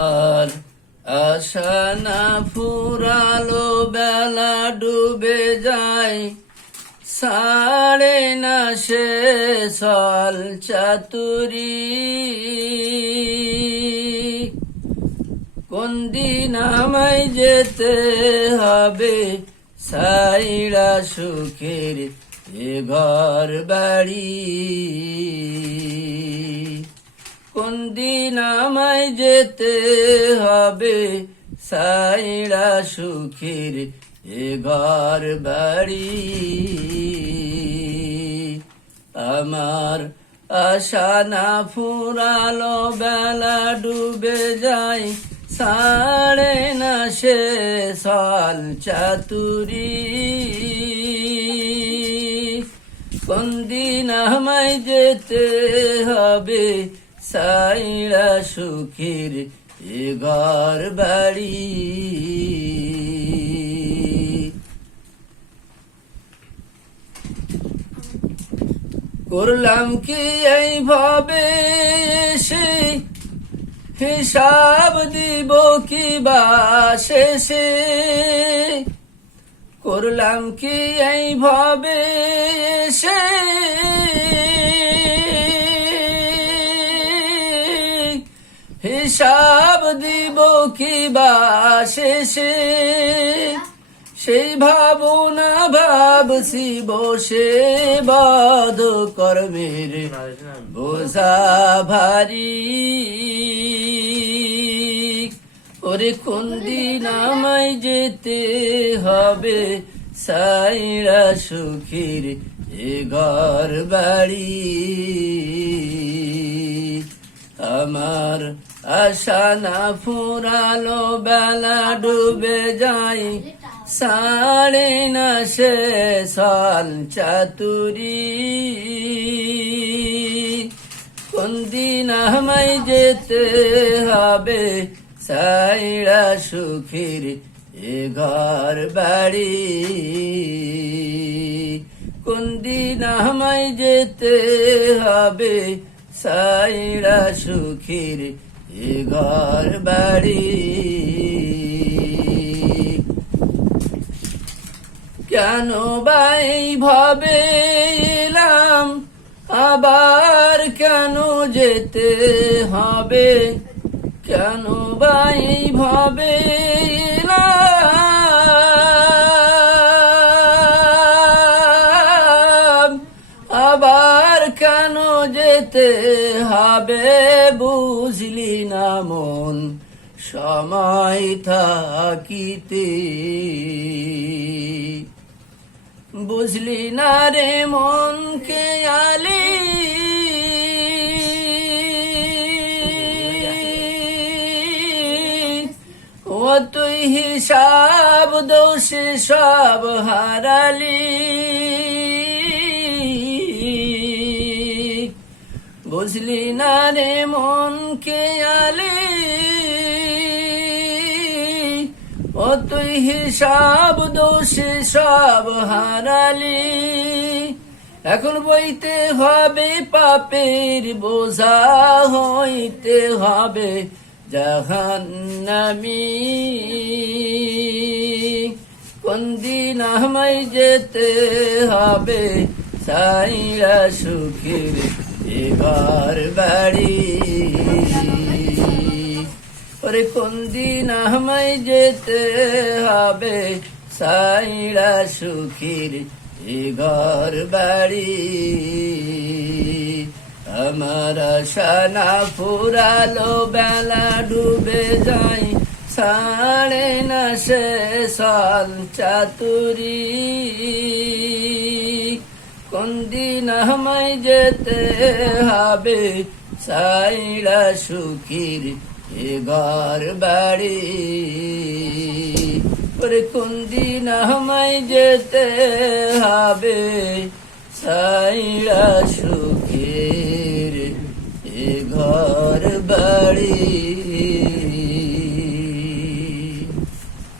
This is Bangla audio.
আর আশা না ফুরালো, বেলা ডুবে যায়, সাড়ে না শেষ হল চাতুরি। কোন দিন আমায় যেতে হবে সাইড়া সুখের এ ঘর বাড়ি। কোন দিন আমায় যেতে হবে সাইড়া সুখের এ ঘর বাড়ি। আমার আশা না ফুরালো, বেলা ডুবে যায়, সাড়ে না শেষ হল চাতুরি। কোন দিন আমায় যেতে হবে সাইড়া সুখের এ ঘর বাড়ি। করলাম কি এইভাবে এসে, হিসাব দিব কি বা শেষে। করলাম কি এইভাবে এসে, হিসাব দিব কি বা শেষে। সেই ভাবনা ভাবছি বসে, বাদ কর্মের বোঝা ভারী। ওরে কোন দিন আমায় যেতে হবে সাইড়া সুখের এ ঘর বাড়ি। আমার আশা না ফুরালো, বেলা ডুবে যায়, সাড়ে না শেষ হল চাতুরি। কোন দিন আমায় যেতে হবে সাইড়া সুখের এ ঘর বাড়ি। কোন দিন আমায় যেতে হবে সাইড়া সুখের এ ঘর বাড়ি। কেন বা এইভাবে এলাম, আবার কেন যেতে হবে? কেন বা এইভাবে এলাম, আবার কেন যেতে হবে? বুঝলি না মন সময় থাকিতে, বুঝলি না রে মন খেয়ালি। ও তুই হিসাব দোষে সব হারালি, বুঝলি না রে মন খেয়ালি। ও তুই হিসাব দোষে সব হারালি। এখন বইতে হবে পাপের বোঝা, হইতে হবে জাহান্নামী। কোন দিন আমায় যেতে হবে সাইড়া সুখের এ ঘর বাড়ি। ওরে কোন দিন আমায় যেতে হবে সাইড়া সুখের এ ঘর বাড়ি। আমার আশা না ফুরালো, বেলা ডুবে যায়, সাড়ে না শেষ হল চাতুরি। কোন দিন আমায় যেতে হবে সাইড়া সুখের এ ঘর বাড়ি। ওরে কোন দিন আমায় যেতে হবে সাইড়া সুখের এ ঘর বাড়ি।